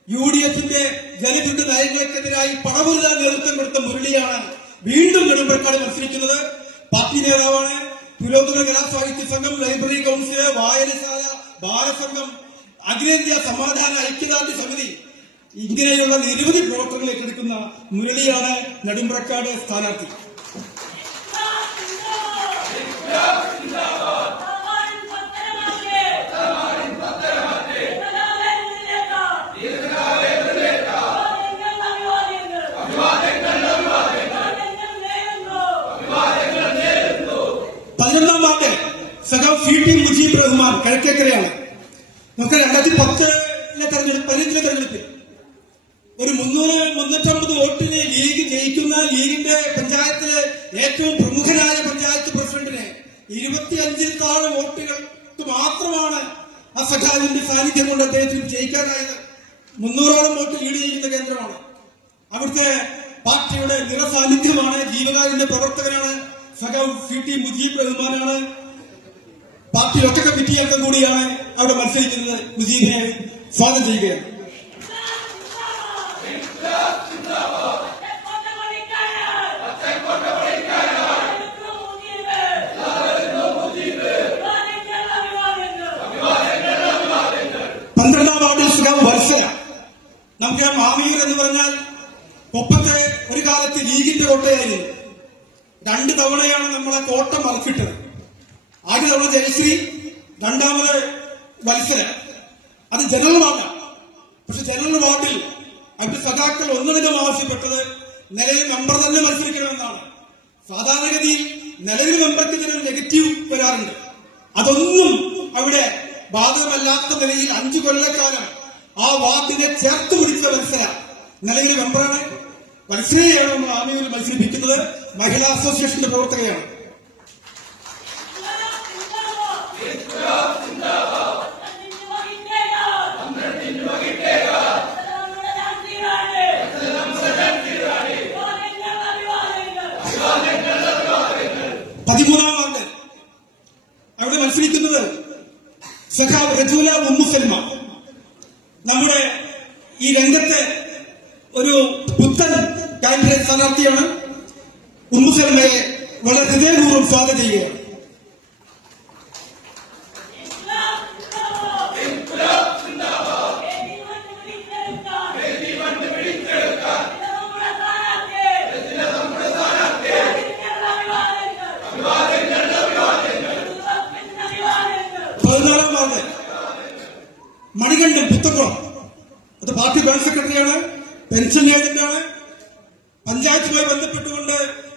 UDFന്റെ ജനവിരുദ്ധ നയങ്ങൾക്കെതിരായി പടപുരുതാൻ നേതൃത്വം കൊടുത്ത മുരളിയാണ് വീണ്ടും നെടുമ്പ്രക്കാട് മത്സരിക്കുന്നത്. പാർട്ടി നേതാവാണ്. തിരുവനന്തപുരം കലാസാഹിത്യ സംഘം, ലൈബ്രറി കൗൺസില്, വായനശാല, ബാലസംഘം, അഖിലേന്ത്യാ സമാധാന ഐക്യദാർഢ്യ സമിതി, ഇങ്ങനെയുള്ള നിരവധി പ്രവർത്തനങ്ങൾ ഏറ്റെടുക്കുന്ന മുരളിയാണ് നെടുമ്പ്രക്കാട് സ്ഥാനാർത്ഥി. സഖാവ് CT മുജീബ് റഹ്മാൻ കിഴക്കേക്കരയാണ്. നമുക്ക് 2010-ലെ തെരഞ്ഞെടുപ്പിൽ ഒരു 350 വോട്ടിന് ലീഗ് ജയിക്കുന്ന ലീഗിന്റെ പഞ്ചായത്തിലെ ഏറ്റവും പ്രമുഖനായ പഞ്ചായത്ത് പ്രസിഡന്റിനെ 25-ൽ താഴെ വോട്ടുകൾക്ക് മാത്രമാണ് ആ സഖാവിന്റെ സാന്നിധ്യം കൊണ്ട് അദ്ദേഹത്തിന് ജയിക്കാനായത്. 300ഓളം വോട്ട് ലീഡ് ചെയ്യുന്ന കേന്ദ്രമാണ്. അവിടുത്തെ പാർട്ടിയുടെ നിറസാന്നിധ്യമാണ്. ജീവകാരുണ്യ പ്രവർത്തകനാണ്. സഖാവ് CT മുജീബ് റഹ്മാനാണ്. പാർട്ടി ഒറ്റ കമ്മിറ്റി അംഗം കൂടിയാണ് അവിടെ മത്സരിക്കുന്നത്. മുജീബിനെ സ്വാഗതം ചെയ്യുകയാണ്. പന്ത്രണ്ടാം വാർഡിൽ സഖാവ് വത്സല. നമുക്കറിയാം, മാമീർ എന്ന് പറഞ്ഞാൽ കൊപ്പത്തെ ഒരു കാലത്ത് ലീഗിന്റെ കോട്ടയായിരുന്നു. 2 തവണയാണ് നമ്മളെ കോട്ട മറച്ചിട്ടത്. ആദ്യ തവണ ജയശ്രീ, 2ാമത് വത്സല. അത് ജനറൽ വാർഡാണ്. പക്ഷെ ജനറൽ വാർഡിൽ അവരുടെ സഖാക്കൾ ഒന്നടങ്കം ആവശ്യപ്പെട്ടത് നിലവിൽ മെമ്പർ തന്നെ മത്സരിക്കണമെന്നാണ്. സാധാരണഗതിയിൽ നിലവിൽ മെമ്പർക്ക് ഇതിനൊരു നെഗറ്റീവ് വരാറുണ്ട്. അതൊന്നും അവിടെ ബാധകമല്ലാത്ത നിലയിൽ 5 കൊല്ലക്കാലം ആ വാർഡിനെ ചേർത്ത് പിടിച്ച വത്സല നിലവിൽ മെമ്പറാണ്. വത്സലയെയാണ് നമ്മൾ ആമയൂരിൽ മത്സരിപ്പിക്കുന്നത്. മഹിളാ അസോസിയേഷന്റെ പ്രവർത്തകയാണ്. അവിടെ മത്സരിക്കുന്നത് സഖാവ് റജൂല ഉമ്മുസൽമ. നമ്മുടെ ഈ രംഗത്തെ ഒരു പുത്തൻ കാൻഡിഡേറ്റ് സ്ഥാനാർത്ഥിയാണ്. ഉമ്മുസൽമയെ വളരെ ഹൃദയപൂർവ്വം സ്വാഗതം ചെയ്യുകയാണ്. സൗമ്യൻ പുത്തക്കുളം, അത് പാർട്ടി ജനറൽ സെക്രട്ടറിയാണ്, പെൻഷൻ ഏജന്റാണ്. പഞ്ചായത്തുമായി ബന്ധപ്പെട്ടുകൊണ്ട്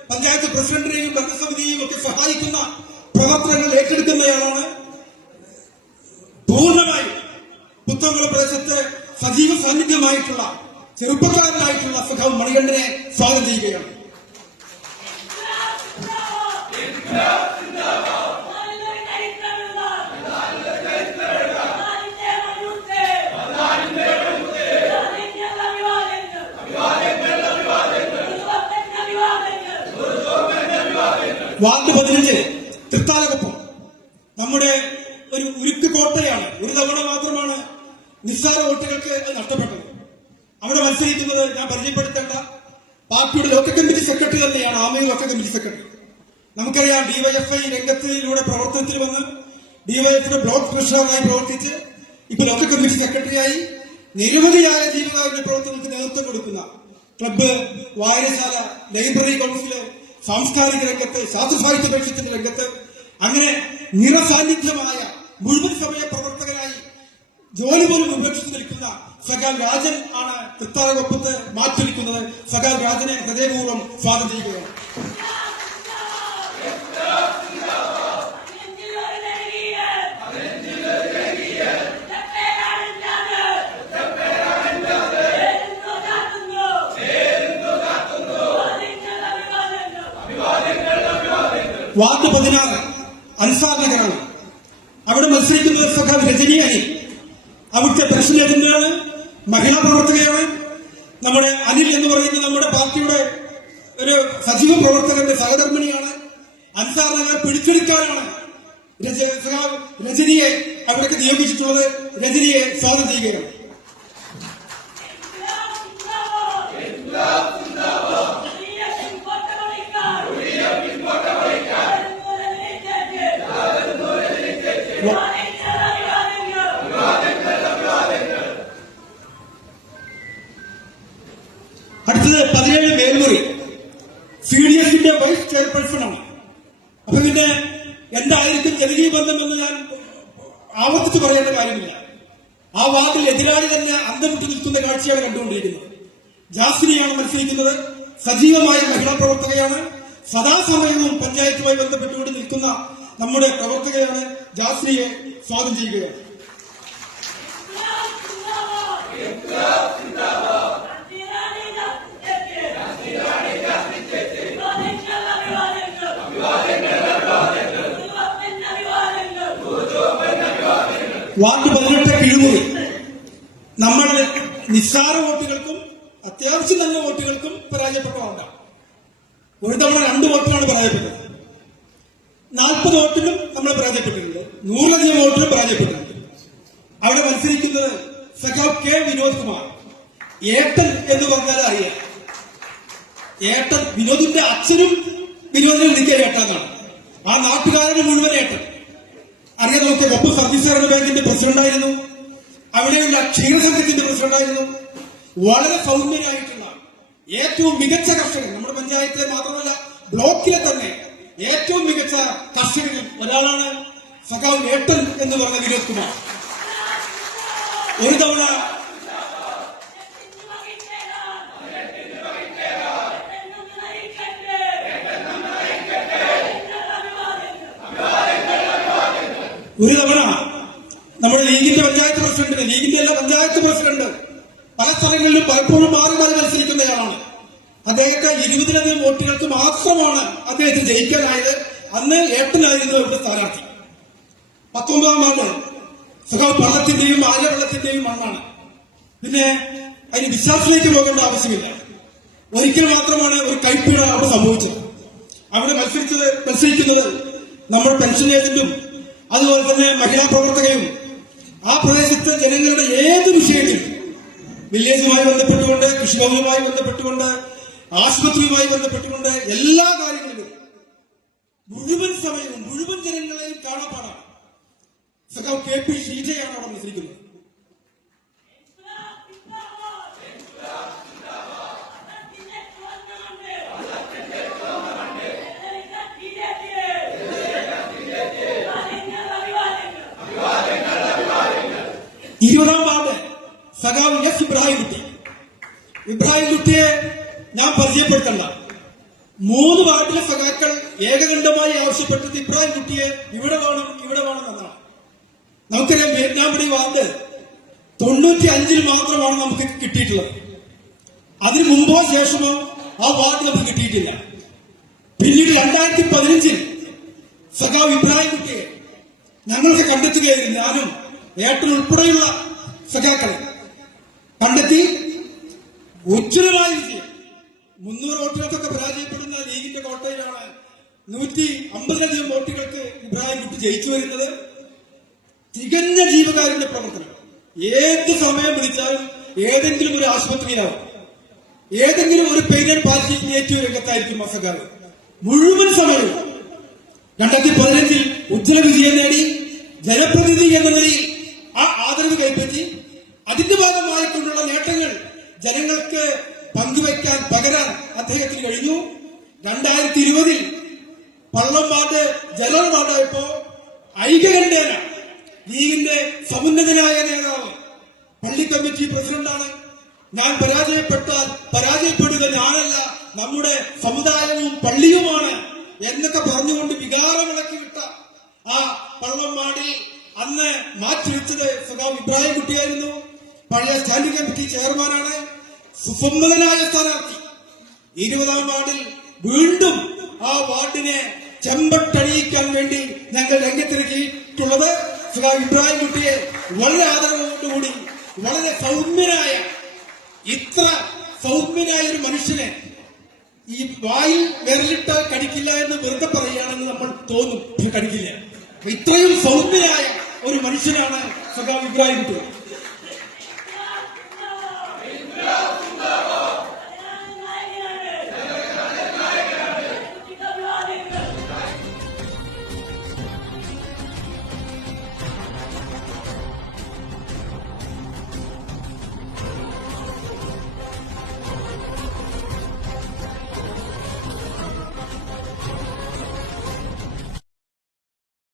പഞ്ചായത്ത് പ്രസിഡന്റിനെയും ഭരണസമിതിയെയും ഒക്കെ സഹായിക്കുന്ന പ്രവർത്തനങ്ങൾ ഏറ്റെടുക്കുന്നയാളാണ്. പൂർണ്ണമായും പുത്തൻകുളം പ്രദേശത്ത് സജീവ സാന്നിധ്യമായിട്ടുള്ള ചെറുപ്പക്കാരനായിട്ടുള്ള സഖാവ് മണികണ്ഠനെ സ്വാഗതം ചെയ്യുകയാണ്. വാർഡ് 15 തൃത്താലകൊപ്പം നമ്മുടെ ഒരു ഉരുക്ക് കോട്ടയാണ്. ഒരു തവണ മാത്രമാണ് നിസ്സാര വോട്ടുകൾക്ക് അത് നഷ്ടപ്പെട്ടത്. അവിടെ മത്സരിക്കുന്നത് ഞാൻ പരിചയപ്പെടുത്തേണ്ട പാർട്ടിയുടെ ലോക്കൽ കമ്മിറ്റി സെക്രട്ടറി തന്നെയാണ്, ആമയൂർ ലോക്കൽ കമ്മിറ്റി സെക്രട്ടറി. നമുക്കറിയാം, ഡിവൈഎഫ്ഐ രംഗത്തിലൂടെ പ്രവർത്തനത്തിൽ വന്ന് ഡിവൈഎഫ്ഐയുടെ ബ്ലോക്ക് ട്രഷററായി പ്രവർത്തിച്ച് ഇപ്പൊ ലോക്കൽ കമ്മിറ്റി സെക്രട്ടറിയായി നിരവധിയായ ജീവകാരുണ്യ പ്രവർത്തനങ്ങൾക്ക് നേതൃത്വം കൊടുക്കുന്ന ക്ലബ്ബ്, വായനശാല, ലൈബ്രറി കൗൺസില്, സാംസ്കാരിക രംഗത്ത്, ശാസ്ത്രസാഹിത്യ പരിഷത്തിന്റെ രംഗത്ത് അങ്ങനെ നിറസാന്നിധ്യമായ മുഴുവൻ സമയ പ്രവർത്തകരായി ജോലി പോലും ഉപേക്ഷിച്ച് നിൽക്കുന്ന സഖാവ് രാജൻ ആണ് തൃത്താലകൊപ്പത്ത് മാറ്റൊരുക്കുന്നത്. സഖാവ് രാജനെ ഹൃദയപൂർവ്വം സ്വാഗതം ചെയ്യുകയാണ്. വാർഡ് 16 അൻസാർ നഗറാണ്. അവിടെ മത്സരിക്കുന്നത് സഖാവ് രജനി അലി, അവിടുത്തെ പെൻഷൻ ഏജന്റാണ്, മഹിളാ പ്രവർത്തകയാണ്. നമ്മുടെ അനിൽ എന്ന് പറയുന്ന നമ്മുടെ പാർട്ടിയുടെ ഒരു സജീവ പ്രവർത്തകന്റെ സഹധർമ്മിണിയാണ്. അൻസാർ നഗർ പിടിച്ചെടുക്കാനാണ് സഖാവ് രജനിയെ അവിടേക്ക് നിയോഗിച്ചിട്ടുള്ളത്. രജനിയെ സ്വാഗതം ചെയ്യുകയാണ്. അടുത്തത് 17 മേൽമുറി CDSന്റെ വൈസ് ചെയർപേഴ്സണാണ്. അപ്പൊ പിന്നെ എന്തായിരിക്കും ജനകീയ ബന്ധമെന്ന് ഞാൻ ആവർത്തിച്ച് പറയേണ്ട കാര്യമില്ല. ആ വാർഡിൽ എതിരാളി തന്നെ അന്തംവിട്ട് നിൽക്കുന്ന കാഴ്ചയാണ് കണ്ടുകൊണ്ടിരിക്കുന്നത്. ജാസ്മിനെയാണ് മത്സരിക്കുന്നത്. സജീവമായ മഹിളാ പ്രവർത്തകയാണ്. സദാസമയവും പഞ്ചായത്തുമായി ബന്ധപ്പെട്ടുകൊണ്ട് നിൽക്കുന്ന നമ്മുടെ പ്രവർത്തകയാണ്. ജാസ്മിയെ സ്വാഗതം ചെയ്യുകയാണ്. വാർഡ് 18 കിഴുമുറി നമ്മൾ നിസ്സാര വോട്ടുകൾക്കും അത്യാവശ്യം നല്ല വോട്ടുകൾക്കും പരാജയപ്പെട്ടതാണ്. ഒരു തവണ 2 വോട്ടിലാണ് പരാജയപ്പെട്ടത്. 40 വോട്ടിലും നമ്മൾ പരാജയപ്പെട്ടിട്ടുണ്ട്. 100ലധികം വോട്ടിലും പരാജയപ്പെട്ടിട്ടുണ്ട്. അവിടെ മത്സരിക്കുന്നത് സഖാവ് കെ വിനോദ് കുമാർ. ഏട്ടൻ എന്ന് പറഞ്ഞാൽ അറിയാം. ഏട്ടൻ വിനോദിന്റെ അച്ഛനും വിനോദിനെ വിളിക്കാൻ ഏട്ടാന്നാണ്. ആ നാട്ടുകാരുടെ മുഴുവൻ ഏട്ടൻ അറിയാൻ നോക്കിയ ഒപ്പം സർവീസ് സഹകരണ ബാങ്കിന്റെ പ്രസിഡന്റായിരുന്നു. അവിടെയുള്ള ക്ഷീരസംഘത്തിന്റെ പ്രസിഡന്റായിരുന്നു. വളരെ സൗമ്യനായിട്ടുള്ള ഏറ്റവും മികച്ച കർഷകൻ, നമ്മുടെ പഞ്ചായത്തിലെ മാത്രമല്ല ബ്ലോക്കിലെ തന്നെ ഏറ്റവും മികച്ച കർഷകരിൽ ഒരാളാണ് സഖാവ് ഏട്ടൻ എന്ന് പറഞ്ഞ വിനോദ് കുമാർ. ഒരു തവണ നമ്മുടെ ലീഗിന്റെ പഞ്ചായത്ത് പ്രസിഡന്റിന്, ലീഗിന്റെ എല്ലാ പഞ്ചായത്ത് പ്രസിഡന്റ് പല സ്ഥലങ്ങളിലും പലപ്പോഴും മാറി മാറി മത്സരിക്കുന്നയാളാണ്. അദ്ദേഹത്തെ 20ലധികം വോട്ടുകൾക്ക് മാത്രമാണ് അദ്ദേഹത്തിന് ജയിക്കാനായത്. അന്ന് ഏട്ടനായിരുന്നു ഇവിടെ സ്ഥാനാർത്ഥി. 19ാം വാർഡ് സഖാവ് പള്ളത്തിന്റെയും ആര്യവെള്ളത്തിന്റെയും മണ്ണാണ്. പിന്നെ അതിന് വിശ്വാസത്തിലേക്ക് പോകേണ്ട ആവശ്യമില്ല. ഒരിക്കൽ മാത്രമാണ് ഒരു കൈപ്പിഴ അവിടെ സംഭവിച്ചത്. അവിടെ മത്സരിക്കുന്നത് നമ്മുടെ പെൻഷൻ ഏജന്റും അതുപോലെ തന്നെ മഹിളാ പ്രവർത്തകയും ആ പ്രദേശത്തെ ജനങ്ങളുടെ ഏത് വിഷയത്തിലും വില്ലേജുമായി ബന്ധപ്പെട്ടുകൊണ്ട്, കൃഷിഭവനുമായി ബന്ധപ്പെട്ടുകൊണ്ട്, ആശുപത്രിയുമായി ബന്ധപ്പെട്ടുകൊണ്ട് എല്ലാ കാര്യങ്ങളിലും മുഴുവൻ സമയവും മുഴുവൻ ജനങ്ങളെയും കാണാപ്പാടാണ്. സഖാവ് KP ഷീജയാണ് അവിടെ മത്സരിക്കുന്നത്. ഇരുപതാം വാർഡ് സഖാവ് എസ് ഇബ്രാഹിം കുട്ടി. ഇബ്രാഹിം കുട്ടിയെ ഞാൻ പരിചയപ്പെടുത്തണ്ട. 3 വാർഡിലെ സഖാക്കൾ ഏകകണ്ഠമായി ആവശ്യപ്പെട്ടത് ഇബ്രാഹിം കുട്ടിയെ ഇവിടെ വേണം എന്നാണ്. നമുക്കറിയാം വിയറ്റ്നാംപടി വാർഡ് 95 മാത്രമാണ് നമുക്ക് കിട്ടിയിട്ടുള്ളത്. അതിനു മുമ്പോ ശേഷമോ ആ വാർഡ് നമുക്ക് കിട്ടിയിട്ടില്ല. പിന്നീട് 2015 സഖാവ് ഇബ്രാഹിം കുട്ടിയെ ഞങ്ങൾക്ക് കണ്ടെത്തുകയായിരുന്നു. ഞാനും ഏട്ടൻ ഉൾപ്പെടെയുള്ള സഖാക്കളെ കണ്ടെത്തി ഉജ്ജ്വലമായ വിജയം. 300 വോട്ടുകൾക്കൊക്കെ പരാജയപ്പെടുന്ന ലീഗിന്റെ കോട്ടയിലാണ് 150ലധികം വോട്ടുകൾക്ക് ഇബ്രാഹിം കുട്ടി ജയിച്ചു വരുന്നത്. തികഞ്ഞ ജീവകാരുണ്യ പ്രവർത്തനം. ഏത് സമയം വിളിച്ചാലും ഏതെങ്കിലും ഒരു ആശുപത്രിയിലാവും, ഏതെങ്കിലും ഒരു പെയിൻ ആൻഡ് പാലിയേറ്റീവ് രംഗത്തായിരിക്കും അസഖാവ് മുഴുവൻ സമയവും. 2015 ഉജ്ജ്വല വിജയം നേടി ജനപ്രതിനിധി എന്ന നിലയിൽ ആ ആദരവ് കൈപ്പറ്റി അതിന്റെ ഭാഗമായിക്കൊണ്ടുള്ള നേട്ടങ്ങൾ ജനങ്ങൾക്ക് പങ്കുവയ്ക്കാൻ പകരാൻ അദ്ദേഹത്തിന് കഴിഞ്ഞു. 2020 പള്ളം വാർഡ് ജനറൽ വാർഡായപ്പോ ഐക്യകണ്ഠേന ലീഗിന്റെ സമുന്നതനായ നേതാവ്, പള്ളി കമ്മിറ്റി പ്രസിഡന്റാണ്, ഞാൻ പരാജയപ്പെട്ടാൽ പരാജയപ്പെടുക ഞാനല്ല, നമ്മുടെ സമുദായവും പള്ളിയുമാണ് എന്നൊക്കെ പറഞ്ഞുകൊണ്ട് വികാരമിളക്കി വിട്ട ആ പള്ളം വാർഡിൽ അന്ന് മാറ്റിവെച്ചത് സഖാവ് ഇബ്രാഹിം കുട്ടിയായിരുന്നു. പഴയ സ്റ്റാൻഡിംഗ് കമ്മിറ്റി ചെയർമാനാണ്, സുസമ്മതനായ സ്ഥാനാർത്ഥി. 20ാം വാർഡിൽ വീണ്ടും ആ വാർഡിനെ ചെമ്പട്ടണിയിക്കാൻ വേണ്ടി ഞങ്ങൾ രംഗത്തിറക്കിയിട്ടുള്ളത് സഖാവ് ഇബ്രാഹിം കുട്ടിയെ വളരെ ആദരവോടുകൂടി, വളരെ സൗമ്യനായ, ഇത്ര സൗമ്യനായ ഒരു മനുഷ്യനെ ഈ വായിൽ വിരലിട്ടാൽ കടിക്കില്ല എന്ന് വെറുതെ പറയുകയാണെന്ന് നമ്മൾ തോന്നും, കടിക്കില്ല. ഇത്രയും സൗമ്യനായ ഒരു മനുഷ്യനാണ് സഖാവ് ഇബ്രാഹിം കുട്ടി.